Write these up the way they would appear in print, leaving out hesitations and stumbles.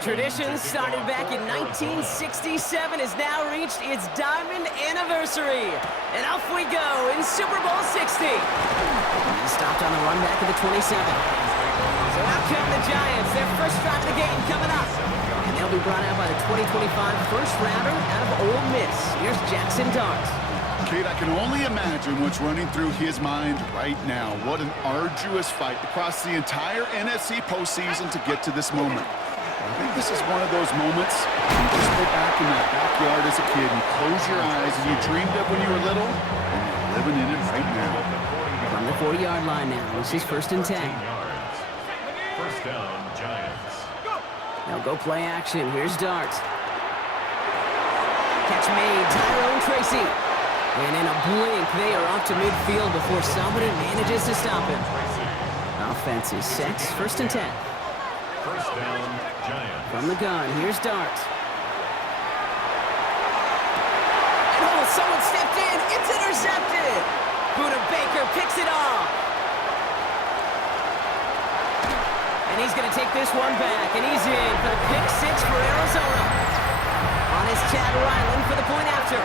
Tradition started back in 1967 has now reached its diamond anniversary. And off we go in Super Bowl 60. He stopped on the run back of the 27. So out come the Giants, their first drive of the game coming up. And they'll be brought out by the 2025 first rounder out of Ole Miss. Here's Jackson Dart. Kate, I can only imagine what's running through his mind right now. What an arduous fight across the entire NFC postseason to get to this moment. I think this is one of those moments you just go back in that backyard as a kid and close your eyes and you dreamed of when you were little, and you're living in it right now. From the 40-yard line now, this is 1st and 10. First down, Giants. They'll go play action. Here's Dart. Catch made, Tyrone Tracy. And in a blink, they are off to midfield before somebody manages to stop him. Offense is set. 1st and 10. First down, Giants. From the gun, here's Dart. And oh, someone stepped in. It's intercepted. Buda Baker picks it off. And he's going to take this one back. And he's in for the pick 6 for Arizona. On his Chad Ryland for the point after.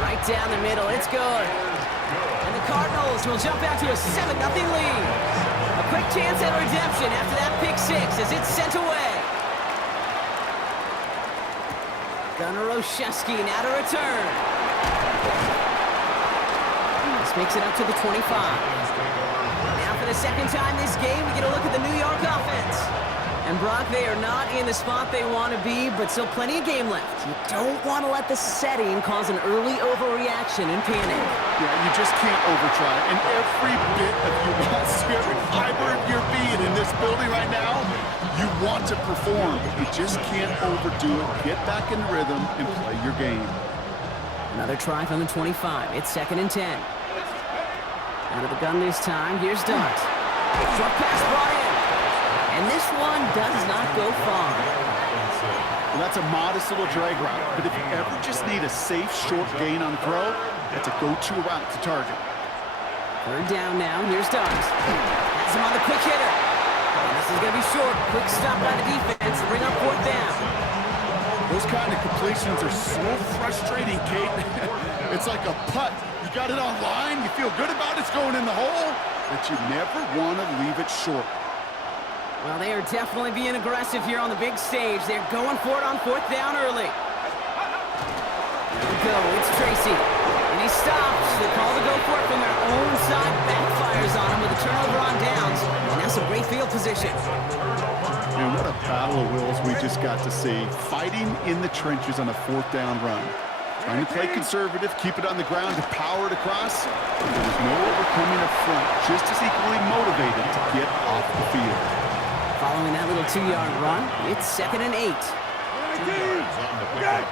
Right down the middle. It's good. And the Cardinals will jump out to a 7-0 lead. A quick chance at redemption after that pick 6 as it's sent away. Gunnar Olszewski now to return. This makes it up to the 25. Now for the second time this game, we get a look at the New York offense. And Brock, they are not in the spot they want to be, but still plenty of game left. You don't want to let the setting cause an early overreaction and panic. Yeah, you just can't overtry. And every bit of your muscle, every fiber of your being in this building right now, you want to perform, but you just can't overdo it. Get back in rhythm and play your game. Another try from the 25. It's 2nd and 10. Out of the gun this time. Here's Dart. Short pass brought in. And this one does not go far. Well, that's a modest little drag route, but if you ever just need a safe, short gain on the throw, that's a go-to route to target. 3rd down now. Here's Dart. Has him on the quick hitter. And this is going to be short. Quick stop by the defense to bring up 4th down. Those kind of completions are so frustrating, Kate. It's like a putt. You got it on line, you feel good about it's going in the hole, but you never want to leave it short. Well, they are definitely being aggressive here on the big stage. They're going for it on 4th down early. There we go. It's Tracy. And he stops. They call to go for it from their own side. Backfires on him with a turnover on downs. And that's a great field position. And what a battle of wills we just got to see. Fighting in the trenches on a 4th down run. Trying to play conservative, keep it on the ground to power it across. There was no overcoming up front. Just as equally motivated to get off the field. Following that little 2-yard run, it's 2nd and 8. 2 yards on the pickup.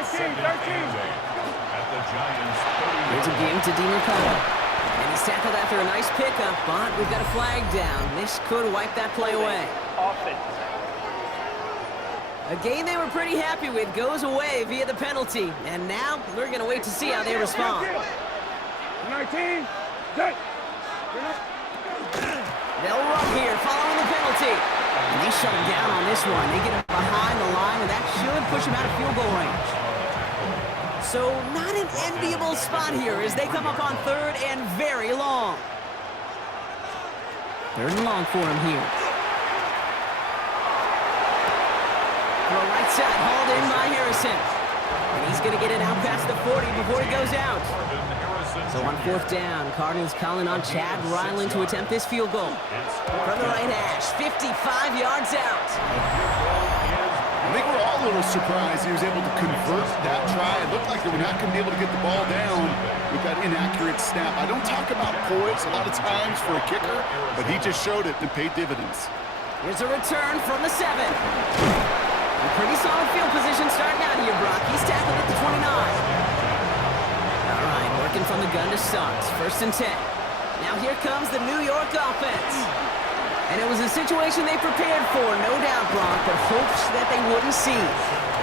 It's 2nd and 8 at the Giants' 30. There's a game to DiMercado. And he's tackled after a nice pickup, but we've got a flag down. This could wipe that play away. A game they were pretty happy with goes away via the penalty. And now we're going to wait to see how they respond. 19, set. They'll run here following the penalty. And they shut him down on this one. They get him behind the line, and that should push him out of field goal range. So not an enviable spot here as they come up on 3rd and very long. 3rd and long for him here. Throw right side, hauled in by Harrison. And he's going to get it out past the 40 before he goes out. So on 4th down, Cardinals calling on Chad Ryland to attempt this field goal. From the right hash, 55 yards out. I think we're all a little surprised he was able to convert that try. It looked like they were not going to be able to get the ball down with that inaccurate snap. I don't talk about poise a lot of times for a kicker, but he just showed it and paid dividends. Here's a return from the 7. A pretty solid field position starting out here, Brock. He's tackled at the 29. All right, working from the gun to start. 1st and 10. Now here comes the New York offense. And it was a situation they prepared for, no doubt, Brock, but hopes that they wouldn't see.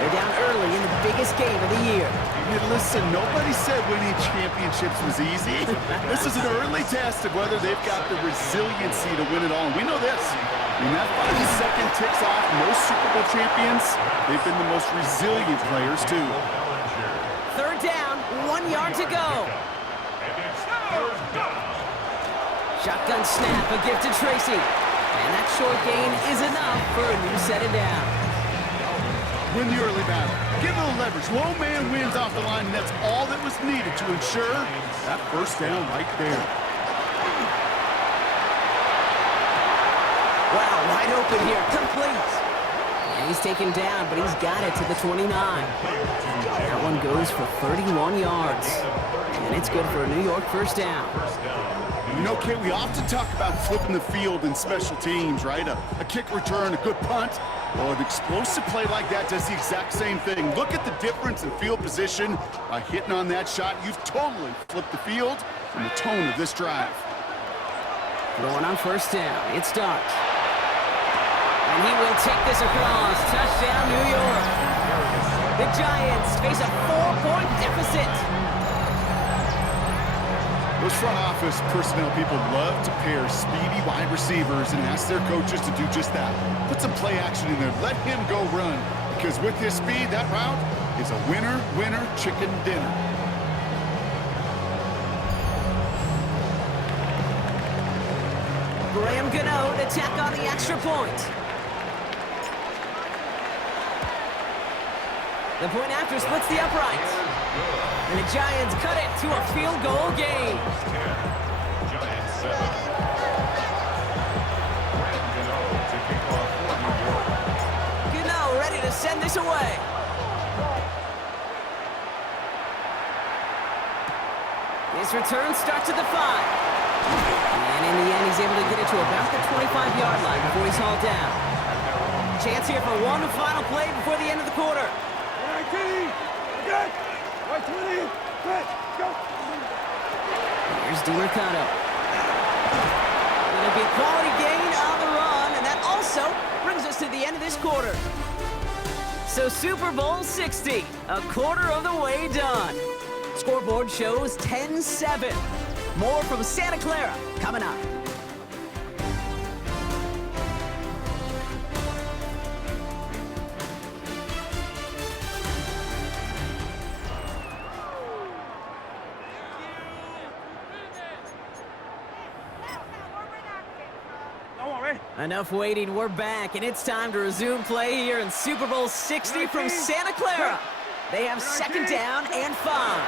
They're down early in the biggest game of the year. Hey, listen, nobody said winning championships was easy. This is an early test of whether they've got the resiliency to win it all. And we know this. When that 5-second ticks off, most Super Bowl champions, they've been the most resilient players, too. Third down, 1 yard to go. Shotgun snap, a gift to Tracy. And that short gain is enough for a new set of downs. Win the early battle. Give it a leverage. Low man wins off the line, and that's all that was needed to ensure that first down right there. Wow, wide open here, complete. And he's taken down, but he's got it to the 29. That one goes for 31 yards. And it's good for a New York first down. You know, Kate, we often talk about flipping the field in special teams, right? A kick return, a good punt. Well, an explosive play like that does the exact same thing. Look at the difference in field position. By hitting on that shot, you've totally flipped the field and the tone of this drive. Throwing on first down, it starts. And he will take this across. Touchdown, New York. The Giants face a 4-point deficit. Those front office personnel people love to pair speedy wide receivers and ask their coaches to do just that. Put some play action in there. Let him go run. Because with his speed, that route is a winner, winner, chicken dinner. Graham Gano to tack on the extra point. The point after splits the uprights. And the Giants cut it to a field goal game. Giants 7. To kick off for New York. Gano ready to send this away. This return starts at the 5. And in the end, he's able to get it to about the 25-yard line before he's hauled down. Chance here for one final play before the end of the quarter. 19, good. 20, good, go. Here's DiMercado. It'll be a quality gain on the run, and that also brings us to the end of this quarter. So Super Bowl 60, a quarter of the way done. Scoreboard shows 10-7. More from Santa Clara coming up. Enough waiting, we're back, and it's time to resume play here in Super Bowl 60 from Santa Clara. They have second down and 5.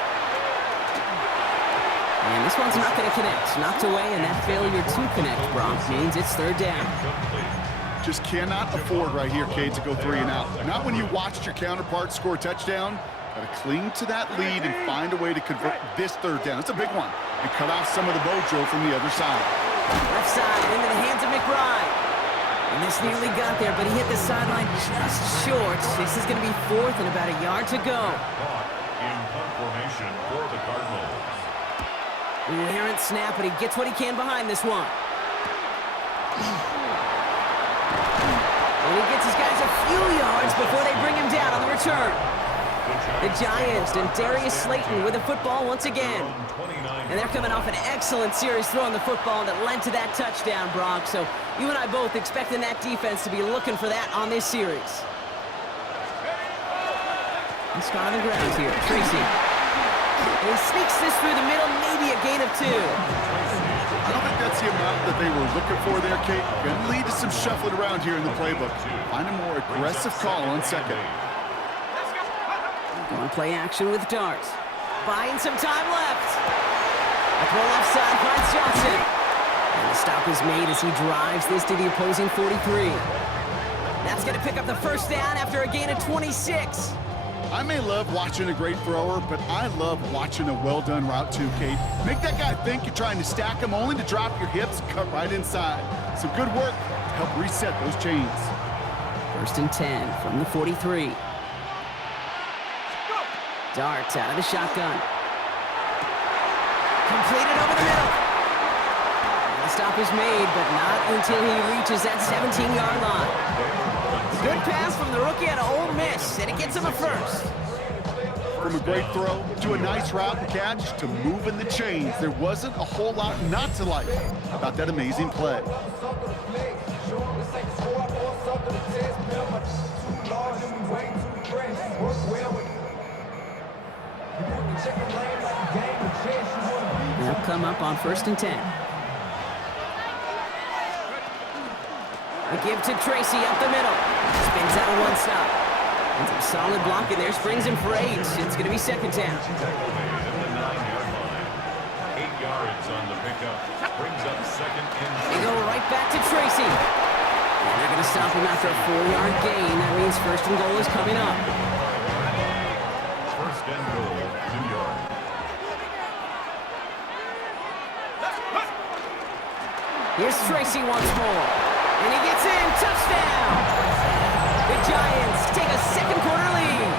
And this one's not going to connect. Knocked away, and that failure to connect, Brock, means it's third down. Just cannot afford right here, Cade, to go 3 and out. Not when you watched your counterpart score a touchdown. Got to cling to that lead and find a way to convert this third down. It's a big one. And cut off some of the mojo from the other side. Left side into the hands of McBride. And this nearly got there, but he hit the sideline just short. This is going to be 4th and about a yard to go. In punt formation for the Cardinals. An errant snap, but he gets what he can behind this one. And he gets his guys a few yards before they bring him down on the return. The Giants and Darius Slayton with the football once again. And they're coming off an excellent series throwing the football that led to that touchdown, Brock. So you and I both expecting that defense to be looking for that on this series. He's got on the ground here. Tracy. And he sneaks this through the middle, maybe a gain of 2. I don't think that's the amount that they were looking for there, Kate. Going to lead to some shuffling around here in the playbook. Find a more aggressive call on second. Going play action with darts. Buying some time left. A throw left side finds Johnson. And the stop is made as he drives this to the opposing 43. That's going to pick up the first down after a gain of 26. I may love watching a great thrower, but I love watching a well-done route too, Kate. Make that guy think you're trying to stack him only to drop your hips and cut right inside. Some good work to help reset those chains. 1st and 10 from the 43. Darts out of the shotgun. Completed over the middle. And the stop is made, but not until he reaches that 17-yard line. Good pass from the rookie out of Ole Miss, and it gets him a first. From a great throw to a nice route and catch to moving the chains, there wasn't a whole lot not to like about that amazing play. They'll come up on 1st and 10. A give to Tracy up the middle. Spins out of one stop. And some solid blocking there. Springs him for 8. It's going to be 2nd down. Tackle made at the 9-yard line. 8 yards on the pickup. Brings up 2nd and 2. They go right back to Tracy. And they're going to stop him after a 4-yard gain. That means 1st and goal is coming up. 1st and goal, New York. Here's Tracy once more. And he gets in. Touchdown! The Giants take a 2nd quarter lead.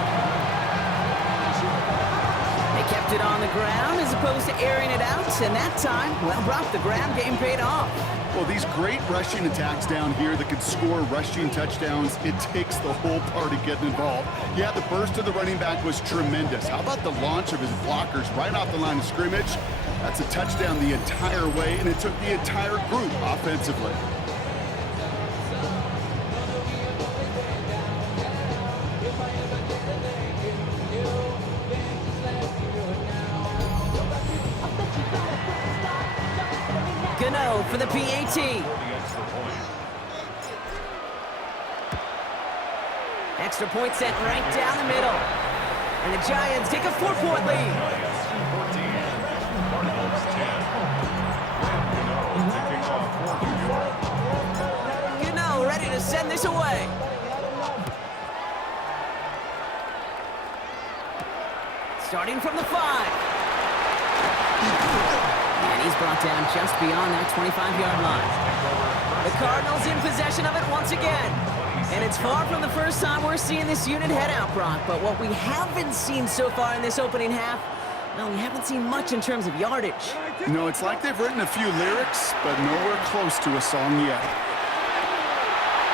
They kept it on the ground as opposed to airing it out. And that time, well, Brock, the ground game paid off. Well, these great rushing attacks down here that can score rushing touchdowns, it takes the whole party getting involved. Yeah, the burst of the running back was tremendous. How about the launch of his blockers right off the line of scrimmage? That's a touchdown the entire way, and it took the entire group offensively. Gano for the PAT. Extra point set right down the middle. And the Giants take a 4-point lead. Gano ready to send this away. Starting from the 5. And he's brought down just beyond that 25-yard line. The Cardinals in possession of it once again. And it's far from the first time we're seeing this unit head out, Brock. But what we haven't seen so far in this opening half, well, we haven't seen much in terms of yardage. No, it's like they've written a few lyrics, but nowhere close to a song yet.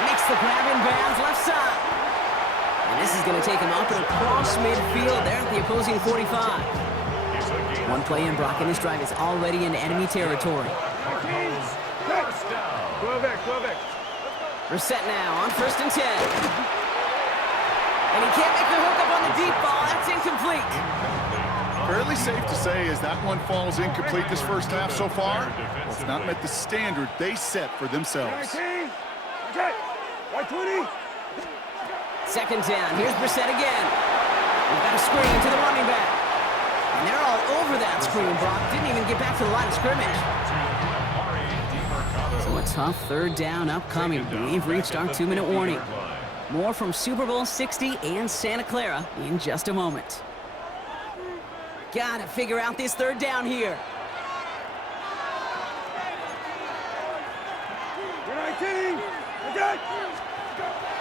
Makes the grab in bounds left side. And this is going to take him up and across midfield there at the opposing 45. One play in, Brock, and this drive is already in enemy territory. We're set now on 1st and 10. And he can't make the hook up on the deep ball. That's incomplete. Fairly safe to say as that one falls incomplete this first half so far, well, it's not met the standard they set for themselves. 2nd down. Here's Brissett again. We've got a screen to the running back. And they're all over that screen, Brock. Didn't even get back to the line of scrimmage. So a tough 3rd down upcoming. We've reached our 2-minute warning. More from Super Bowl 60 and Santa Clara in just a moment. Gotta figure out this 3rd down here.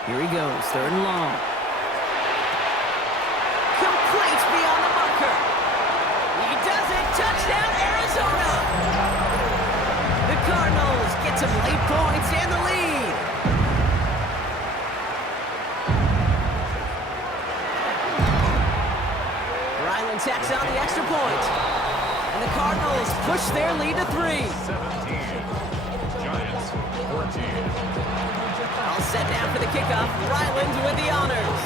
Here he goes, 3rd and long. Complete beyond the marker. He does it. Touchdown, Arizona. The Cardinals get some late points and the lead. Ryland tacks on the extra point. And the Cardinals push their lead to 3. 17. Giants 14. All set now for the kickoff. Ryland with the honors.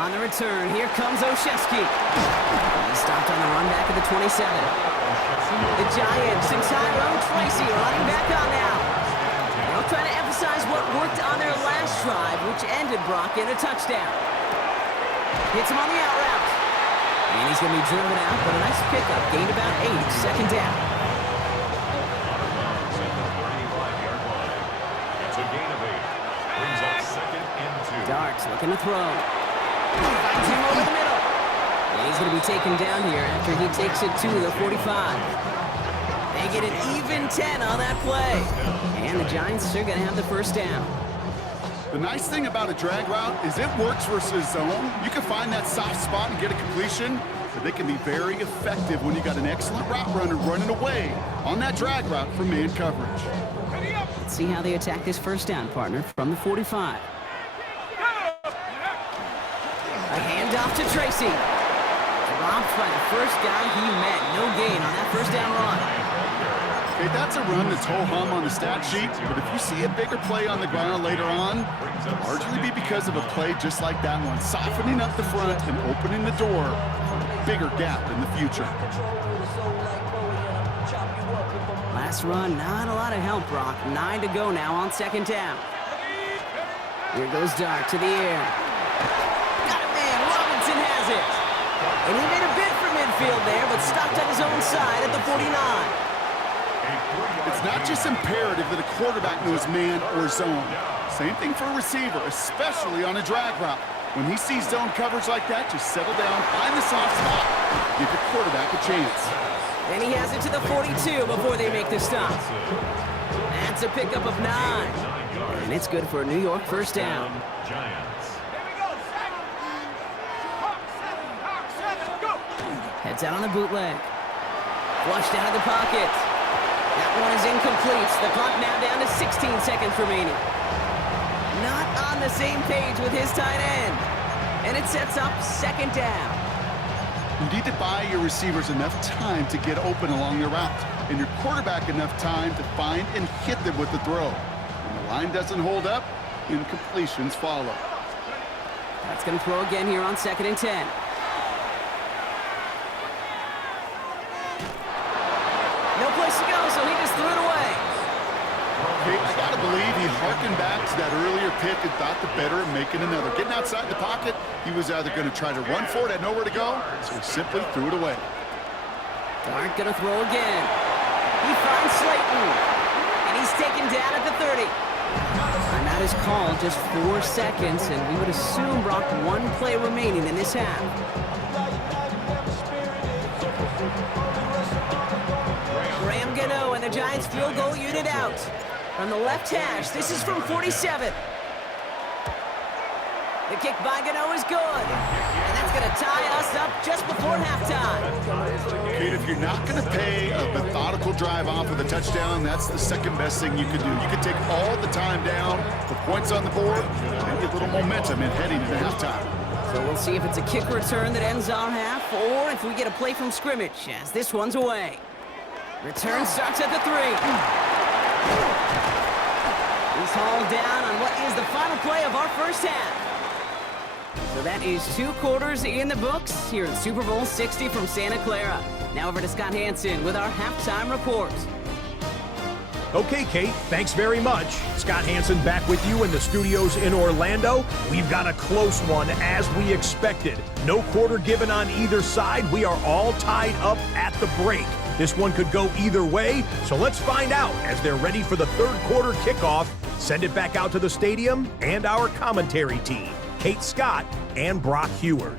On the return, here comes Olszewski. He stopped on the run back at the 27. The Giants and Tyrone Tracy running back on now. They'll try to emphasize what worked on their last drive, which ended Brock in a touchdown. Hits him on the out route. And he's going to be driven out, but a nice pickup. Gained about 8, 2nd down. It's a gain of 8. Brings up 2nd and 2. Darts looking to throw. Finds him over the middle. And he's going to be taken down here after he takes it to the 45. They get an even 10 on that play. And the Giants are going to have the 1st down. The nice thing about a drag route is it works versus zone. You can find that soft spot and get a completion. but they can be very effective when you got an excellent route runner running away on that drag route from man coverage. Let's see how they attack this first down, partner, from the 45. A handoff to Tracy. Dropped by the first guy he met. No gain on that first down run. Okay, that's a run that's ho-hum on the stat sheet, but if you see a bigger play on the ground later on, it'll largely be because of a play just like that one, softening up the front and opening the door, bigger gap in the future. Last run, not a lot of help, Brock. 9 to go now on second down. Here goes Dart to the air. Got it, man. Robinson has it. And he made a bid for midfield there, but stopped on his own side at the 49. It's not just imperative that a quarterback knows man or zone. Same thing for a receiver, especially on a drag route. When he sees zone coverage like that, just settle down, find the soft spot, give your quarterback a chance. And he has it to the 42 before they make the stop. That's a pickup of 9. And it's good for a New York first down. Heads out on the bootleg. Flushed out of the pocket. That one is incomplete. The clock now down to 16 seconds remaining. Not on the same page with his tight end. And it sets up second down. You need to buy your receivers enough time to get open along their route, and your quarterback enough time to find and hit them with the throw. When the line doesn't hold up, incompletions follow. That's going to throw again here on 2nd and 10. No place to go, so he just threw it away. Okay, I gotta believe he harkened back to that earlier pick and thought the better of making another. Getting outside the pocket, he was either going to try to run for it, had nowhere to go, so he simply threw it away. Dart going to throw again. He finds Slayton, and he's taken down at the 30. Timeout is called, just 4 seconds, and we would assume, Brock, 1 play remaining in this half. Graham Gano and the Giants field goal unit out. From the left hash, this is from 47. The kick by Gano is good. And that's going to tie us up just before halftime. Kate, if you're not going to pay a methodical drive off with a touchdown, that's the second best thing you could do. You could take all the time down, put points on the board, and get a little momentum in heading into halftime. So we'll see if it's a kick return that ends our half, or if we get a play from scrimmage, as this one's away. Return starts at the 3. He's hauled down on what is the final play of our first half. So that is 2 quarters in the books here in Super Bowl 60 from Santa Clara. Now over to Scott Hansen with our halftime report. Okay, Kate, thanks very much. Scott Hansen back with you in the studios in Orlando. We've got a close one as we expected. No quarter given on either side. We are all tied up at the break. This one could go either way, so let's find out as they're ready for the third quarter kickoff. Send it back out to the stadium and our commentary team, Kate Scott and Brock Heward.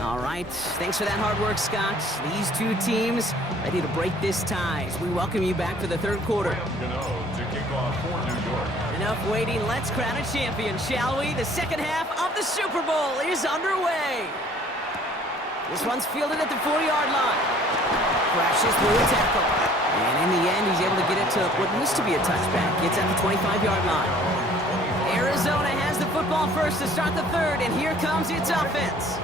All right, thanks for that hard work, Scott. These 2 teams ready to break this tie as we welcome you back for the third quarter. To kick off for New York. Enough waiting, let's crown a champion, shall we? The second half of the Super Bowl is underway. This one's fielded at the 4-yard line. Crashes through a tackle. And in the end, he's able to get it to what used to be a touchback. It's at the 25-yard line. Arizona has the football first to start the third, and here comes its offense.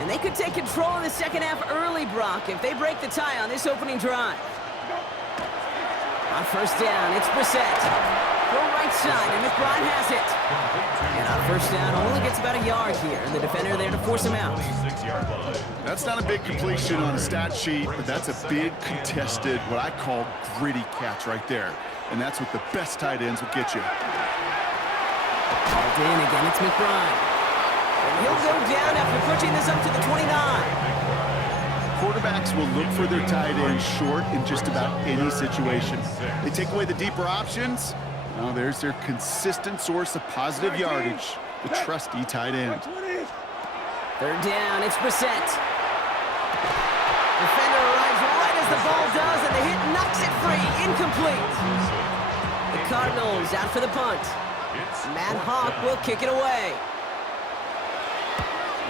And they could take control of the second half early, Brock, if they break the tie on this opening drive. On first down, it's Brissett. Go right side, and McBride has it. And on first down, only gets about a yard here. And the defender there to force him out. That's not a big completion on a stat sheet, but that's a big contested, what I call gritty catch right there. And that's what the best tight ends will get you. Called in again, it's McBride. And he'll go down after pushing this up to the 29. Quarterbacks will look for their tight end short in just about any situation. They take away the deeper options. Now there's their consistent source of positive yardage, the trusty tight end. Third down, it's Brissett. Defender arrives right as the ball does, and the hit knocks it free, incomplete. The Cardinals out for the punt. Matt Hawk will kick it away.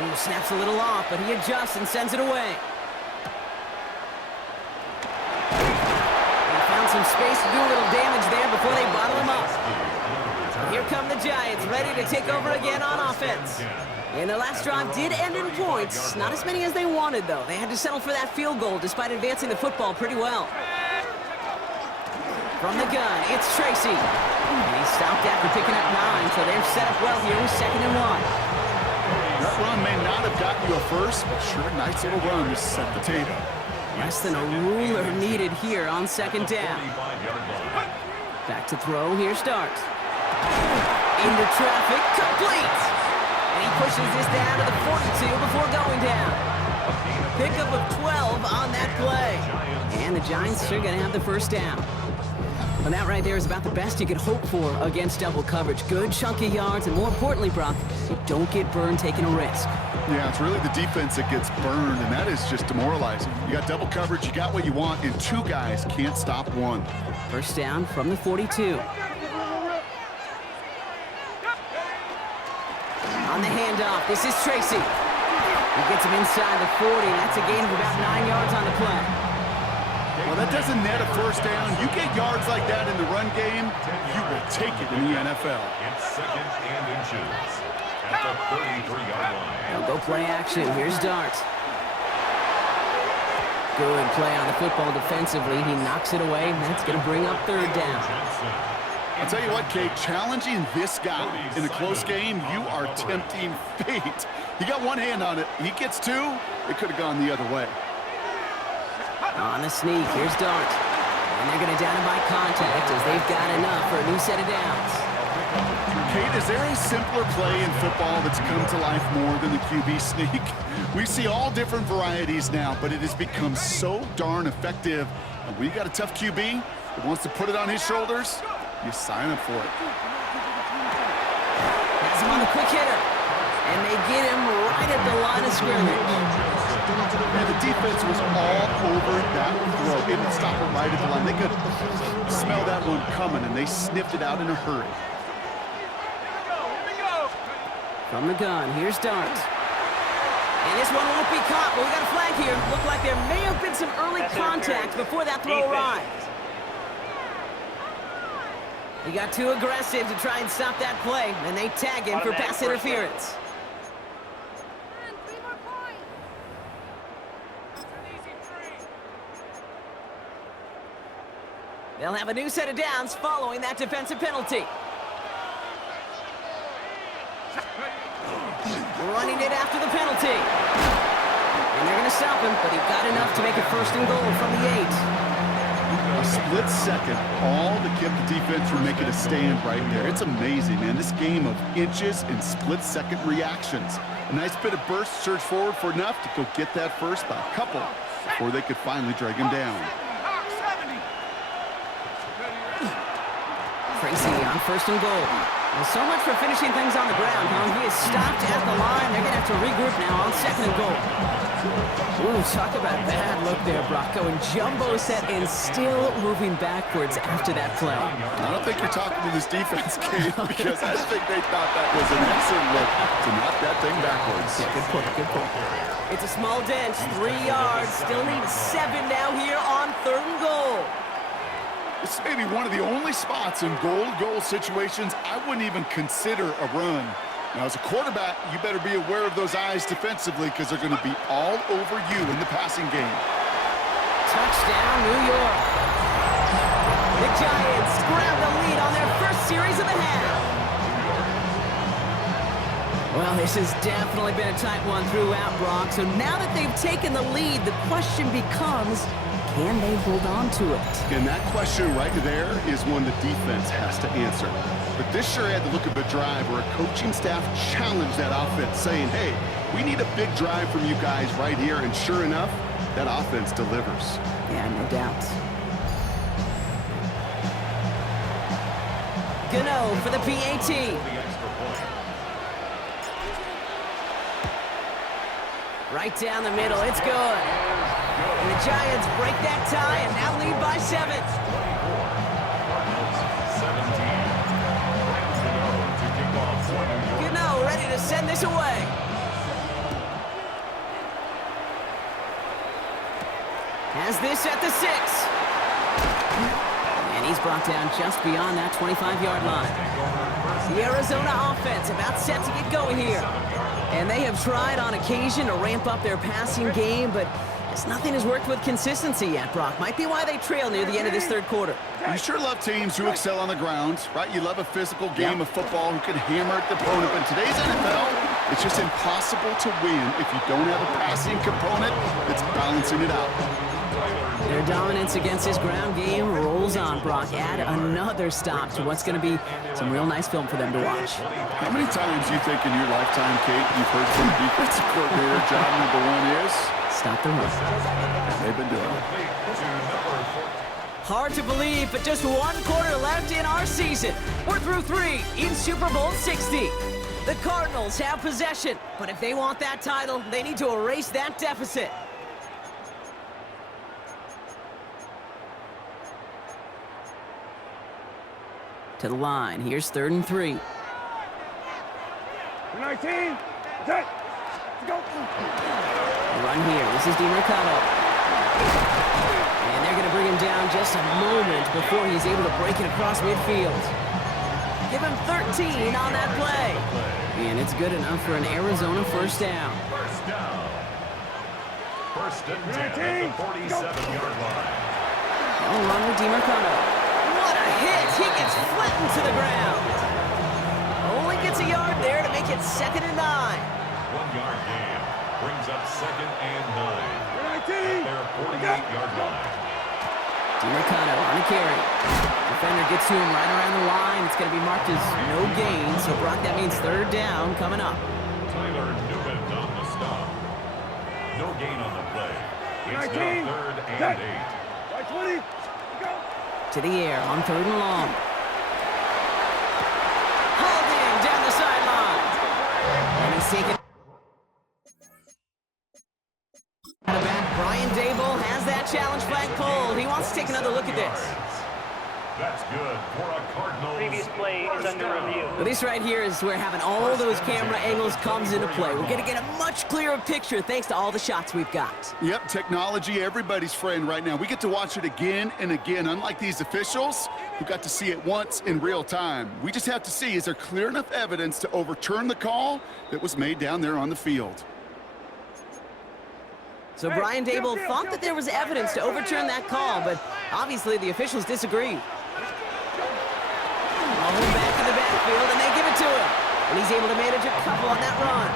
Ooh, snaps a little off, but he adjusts and sends it away. They found some space to do a little damage there before they bottle him up. Here come the Giants, ready to take over again on offense. And their last drive did end in points. Not as many as they wanted, though. They had to settle for that field goal despite advancing the football pretty well. From the gun, it's Tracy. And he stopped after picking up 9, so they're set up well here with 2nd and 1. That run may not have gotten you a first, but sure, nice little run to set the table. Less than a ruler needed here on 2nd down. Back to throw, here starts. Into traffic, complete! And he pushes this down to the 42 before going down. Pickup of 12 on that play. And the Giants are going to have the first down. And that right there is about the best you could hope for against double coverage. Good chunky yards, and more importantly, Brock, you don't get burned taking a risk. Yeah, it's really the defense that gets burned, and that is just demoralizing. You got double coverage, you got what you want, and 2 guys can't stop one. First down from the 42. On the handoff, this is Tracy. He gets him inside the 40. That's a gain of about 9 yards on the play. Well, that doesn't net a first down. You get yards like that in the run game, you will take it in the NFL. It's 2nd and inches at the 33-yard line. They'll go play action. Here's Dart. Good play on the football defensively. He knocks it away. That's going to bring up 3rd down. I'll tell you what, Kate, challenging this guy in a close game, you are tempting fate. He got one hand on it. He gets 2. It could have gone the other way. On the sneak, here's Dart. And they're going to down him by contact as they've got enough for a new set of downs. Kate, is there a simpler play in football that's come to life more than the QB sneak? We see all different varieties now, but it has become so darn effective. And we got a tough QB that wants to put it on his shoulders. You sign up for it. Has him on the quick hitter. And they get him right at the line of scrimmage. And the defense was all over that throw. It didn't stop him right at the line. They could smell that one coming, and they sniffed it out in a hurry. From the gun, here's Dart. And this one won't be caught, but we got a flag here. Looked like there may have been some early contact before that throw arrived. He got too aggressive to try and stop that play, and they tag him for pass interference. They'll have a new set of downs following that defensive penalty. Running it after the penalty. And they're going to stop him, but he got enough to make it 1st and goal from the 8. A split second, all to keep the defense from making a stand right there. It's amazing, man. This game of inches and split-second reactions. A nice bit of burst, surge forward for enough to go get that first by a couple before they could finally drag him down. Tracy on 1st and goal. Well, so much for finishing things on the ground, huh? He is stopped at the line. They're going to have to regroup now on 2nd and goal. Ooh, talk about a bad look there, Brock. Going jumbo set and still moving backwards after that play. I don't think you're talking to this defense, Kate, because I think they thought that was an excellent look to knock that thing backwards. Yeah, good point, good point. It's a small dent, 3 yards. Still need 7 now here on 3rd and goal. This may be one of the only spots in goal-to-goal situations I wouldn't even consider a run. Now, as a quarterback, you better be aware of those eyes defensively because they're going to be all over you in the passing game. Touchdown, New York. The Giants grab the lead on their first series of the half. Well, this has definitely been a tight one throughout, Brock. So now that they've taken the lead, the question becomes, can they hold on to it? And that question right there is one the defense has to answer. But this sure had the look of a drive where a coaching staff challenged that offense, saying, hey, we need a big drive from you guys right here. And sure enough, that offense delivers. Yeah, no doubt. Gano for the PAT. Right down the middle, it's good. And the Giants break that tie and now lead by 7. 17. Gano ready to send this away. Has this at the 6. And he's brought down just beyond that 25-yard line. The Arizona offense about set to get going here. And they have tried on occasion to ramp up their passing game, but just nothing has worked with consistency yet, Brock. Might be why they trail near the end of this third quarter. You sure love teams who excel on the ground, right? You love a physical game of football who can hammer at the opponent. But in today's NFL, it's just impossible to win if you don't have a passing component that's balancing it out. Their dominance against this ground game rolls on, Brock. Add another stop to what's going to be some real nice film for them to watch. How many times do you think in your lifetime, Kate, you've heard from the defensive coordinator, job number 1 is? Stop the run. They've been doing it. Hard to believe, but just 1 quarter left in our season. We're through 3 in Super Bowl 60. The Cardinals have possession, but if they want that title, they need to erase that deficit. To the line. Here's 3rd and 3. 19. Set. Go. Run here. This is DiMercato. And they're going to bring him down just a moment before he's able to break it across midfield. Give him 13 on that play. And it's good enough for an Arizona first down. First down. First and 10 at the 47-yard line. They'll run with DiMercato. What a hit! He gets flattened to the ground. Only gets a yard there to make it 2nd and 9. 1-yard gain brings up 2nd and 9 at their 48-yard line. DiMercato on a carry. Defender gets to him right around the line. It's going to be marked as no gain. So, Brock, that means 3rd down coming up. Tyler Newman on the stop. No gain on the play. It's now 3rd and 8. 20. Go. To the air on 3rd and long. Hauled in down the sideline. And he's taken out of back. Brian Dable has that challenge flag pulled. He wants to take another look at this. That's good for a Cardinals. Previous play is under review. Well, this right here is where having all those camera angles comes into play. We're going to get a much clearer picture thanks to all the shots we've got. Yep, technology, everybody's friend right now. We get to watch it again and again, unlike these officials who got to see it once in real time. We just have to see, is there clear enough evidence to overturn the call that was made down there on the field? So Brian Dable thought that there was evidence to overturn that call, but obviously the officials disagreed. All back in the backfield, and they give it to him. And he's able to manage a couple on that run.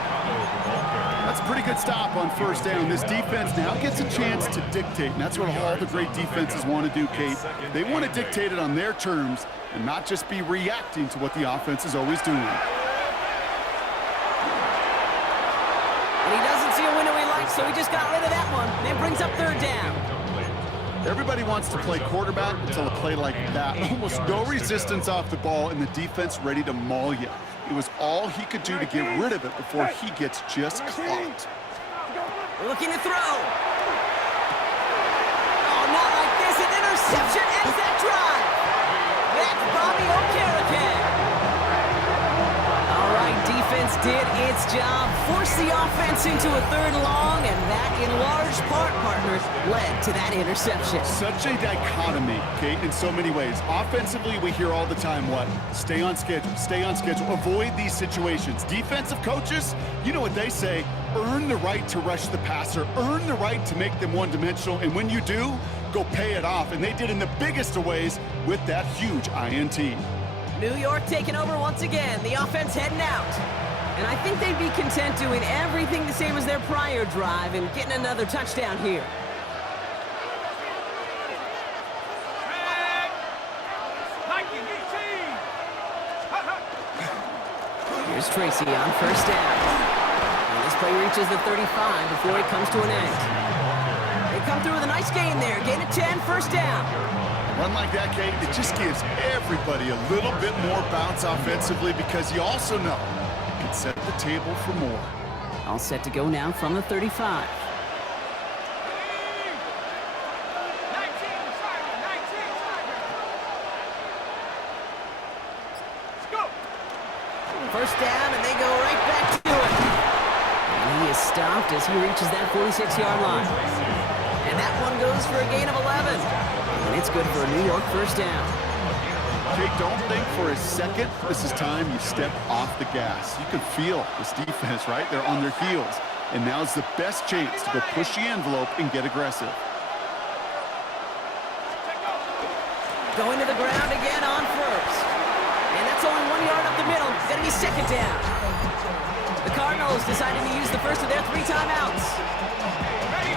That's a pretty good stop on 1st down. This defense now gets a chance to dictate, and that's what all the great defenses want to do, Kate. They want to dictate it on their terms and not just be reacting to what the offense is always doing. And he doesn't see a window he likes, so he just got rid of that one. And it brings up 3rd down. Everybody wants to play quarterback until a play like that. Almost no resistance off the ball and the defense ready to maul you. It was all he could do to get rid of it before he gets just clocked. Looking to throw. Oh, not like this. An interception ends that drive. That's Bobby Okereke. All right, defense did its job. Forced the offense into a 3rd and long, and that, in large part, partners, led to that interception. Such a dichotomy, Kate, in so many ways. Offensively, we hear all the time what? Stay on schedule, avoid these situations. Defensive coaches, you know what they say, earn the right to rush the passer, earn the right to make them one-dimensional, and when you do, go pay it off. And they did in the biggest of ways with that huge INT. New York taking over once again. The offense heading out. And I think they'd be content doing everything the same as their prior drive and getting another touchdown here. Here's Tracy on 1st down. And this play reaches the 35 before it comes to an end. They come through with a nice gain there. Gain of 10, 1st down. Run like that, Kate, it just gives everybody a little bit more bounce offensively because you also know you can set the table for more. All set to go now from the 35. First down, and they go right back to it. And he is stopped as he reaches that 46-yard line. And And that one goes for a gain of 11. And it's good for a New York first down. Okay, don't think for a second this is time you step off the gas. You can feel this defense, right? They're on their heels. And now's the best chance to go push the envelope and get aggressive. Going to the ground again on first. And that's only 1 yard up the middle. It's going to be second down. The Cardinals decided to use the first of their 3 timeouts.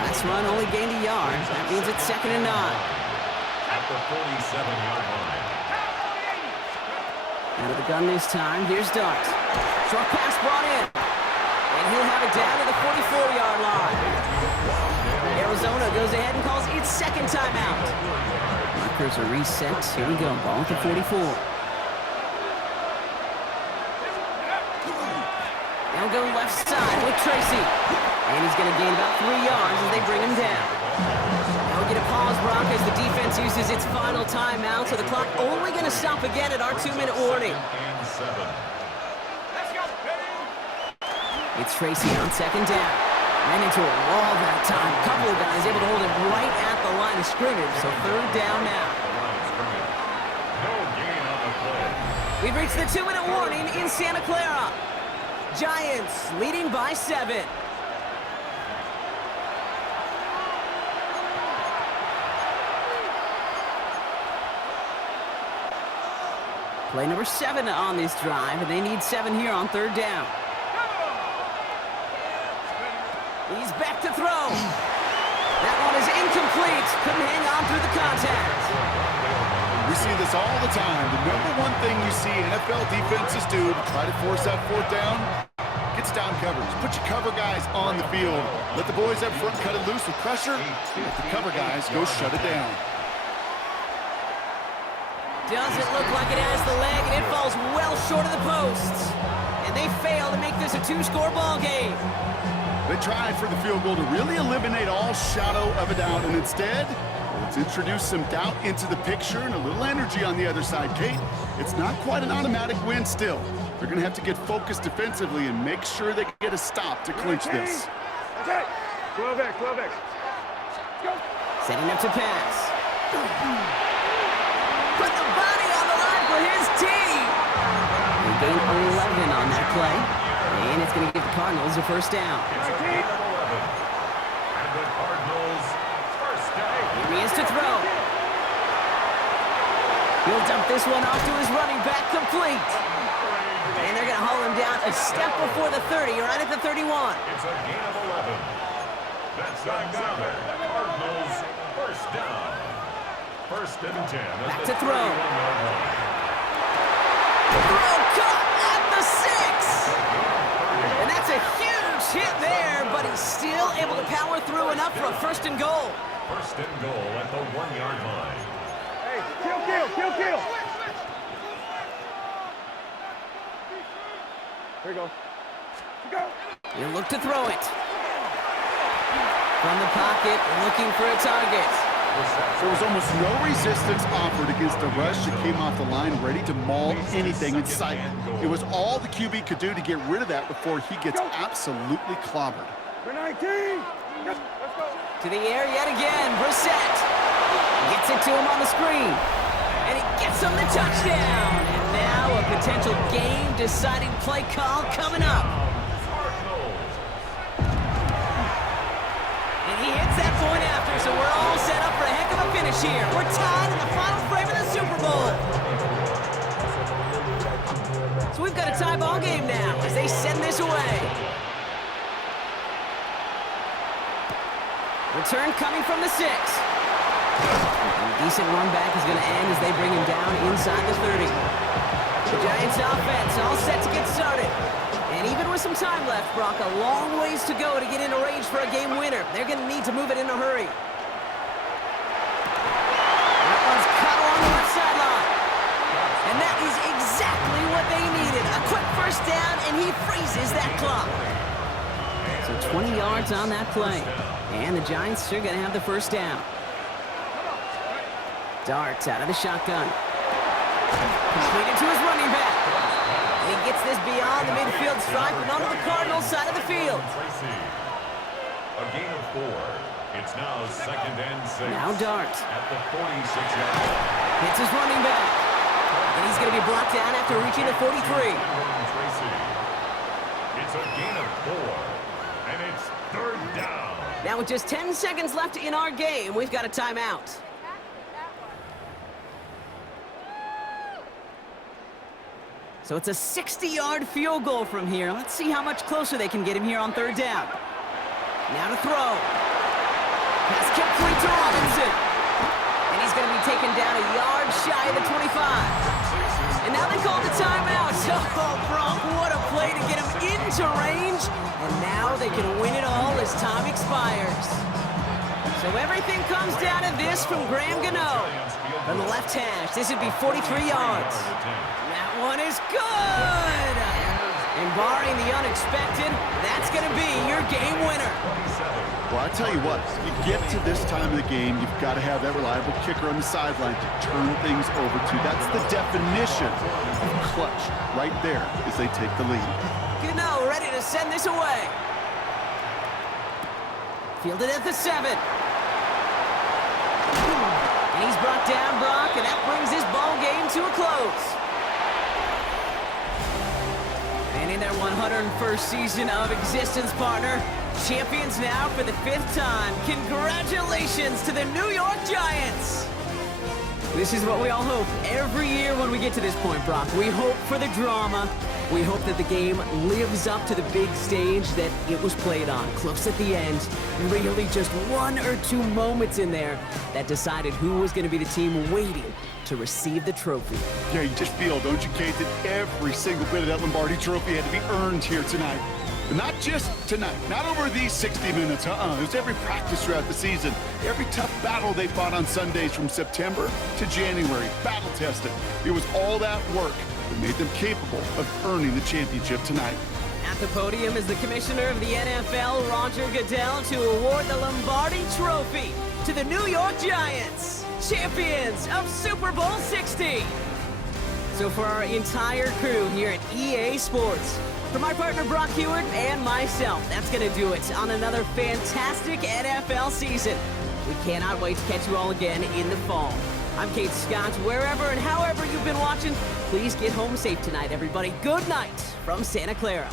Last run only gained a yard. That means it's 2nd and 9. At the 47-yard line. Out of the gun this time. Here's Dart. Short pass brought in. And he'll have it down to the 44-yard line. Arizona goes ahead and calls its second timeout. Markers are reset. Here we go. Ball at the 44. They'll go left side with Tracy. And he's going to gain about 3 yards as they bring him down. They'll get a pause, Brock, as the defense uses its final timeout. So the clock only going to stop again at our 2-minute warning. It's Tracy on second down. Ran into a wall that time. A couple of guys able to hold it right at the line of scrimmage. So 3rd down now. No gain on the play. We've reached the 2-minute warning in Santa Clara. Giants leading by 7. Play number 7 on this drive, and they need 7 here on 3rd down. He's back to throw. That one is incomplete. Couldn't hang on through the contact. We see this all the time. The number one thing you see NFL defenses do to try to force that 4th down, gets down coverage. Put your cover guys on the field. Let the boys up front cut it loose with pressure. Let the cover guys go shut it down. Doesn't look like it has the leg, and it falls well short of the posts. And they fail to make this a 2-score ball game. They tried for the field goal to really eliminate all shadow of a doubt, and instead, let's introduce some doubt into the picture and a little energy on the other side. Kate, it's not quite an automatic win still. They're going to have to get focused defensively and make sure they get a stop to clinch this. That's it. 12X, 12X. Go. Setting up to pass. Put the body on the line for his team. They gain 11 on that play. And it's going to give the Cardinals a first down. It's a gain of 11. And the Cardinals first down. Here he is to throw. He'll dump this one off to his running back, complete. And they're going to haul him down a step before the 30, right at the 31. It's a gain of 11. That's another Cardinals first down. 1st and 10. Back to throw. Throw caught at the 6. And that's a huge hit there, but he's still able to power through enough for a 1st and goal. 1st and goal at the 1-yard line. Hey, kill. Here we go. Go. He'll look to throw it. From the pocket, looking for a target. There was almost no resistance offered against a rush that came off the line ready to maul anything in sight. It was all the QB could do to get rid of that before he gets absolutely clobbered. For 19. Let's go. To the air yet again, Brissett gets it to him on the screen. And he gets him the touchdown. And now a potential game-deciding play call coming up. And he hits that point after, so we're all set up for a heck of a finish here. We're tied in the final frame of the Super Bowl. So we've got a tie ball game now as they send this away. Return coming from the 6. And a decent run back is going to end as they bring him down inside the 30. The Giants offense all set to get started. And even with some time left, Brock, a long ways to go to get into range for a game winner. They're going to need to move it in a hurry. That one's cut along the left sideline. And that is exactly what they needed. A quick first down, and he freezes that clock. So 20 yards on that play. And the Giants are going to have the first down. Dart out of the shotgun. Completed to his running back. And he gets this beyond the midfield stripe and onto the Cardinals side of the field. A gain of 4. It's now 2nd and 6. Now Dart. At the 46-yard line. Hits his running back. And he's going to be blocked down after reaching the 43. It's a gain of 4. And it's 3rd down. Now with just 10 seconds left in our game, we've got a timeout. So it's a 60-yard field goal from here. Let's see how much closer they can get him here on 3rd down. Now to throw. Pass complete to Robinson. And he's going to be taken down a yard shy of the 25. And now they call the timeout. Oh, Brock, what a play to get him into range. And now they can win it all as time expires. So everything comes down to this from Graham Gano. From the left hash, this would be 43 yards. That one is good. And barring the unexpected, that's going to be your game winner. Well, I tell you what, you get to this time of the game, you've got to have that reliable kicker on the sideline to turn things over to. That's the definition of clutch right there as they take the lead. Gano ready to send this away. Fielded at the 7. And he's brought down, Brock, and that brings this ball game to a close. And in their 101st season of existence, partner, champions now for the 5th time. Congratulations to the New York Giants. This is what we all hope every year when we get to this point, Brock. We hope for the drama. We hope that the game lives up to the big stage that it was played on. Close at the end, really just 1 or 2 moments in there that decided who was going to be the team waiting to receive the trophy. Yeah, you just feel, don't you, Kate, that every single bit of that Lombardi trophy had to be earned here tonight. But not just tonight, not over these 60 minutes, It was every practice throughout the season, every tough battle they fought on Sundays from September to January, battle tested. It was all that work that made them capable of earning the championship tonight. At the podium is the commissioner of the NFL, Roger Goodell, to award the Lombardi Trophy to the New York Giants, champions of Super Bowl 60. So for our entire crew here at EA Sports, for my partner Brock Hewitt and myself, that's going to do it on another fantastic NFL season. We cannot wait to catch you all again in the fall. I'm Kate Scott. Wherever and however you've been watching, please get home safe tonight, everybody. Good night from Santa Clara.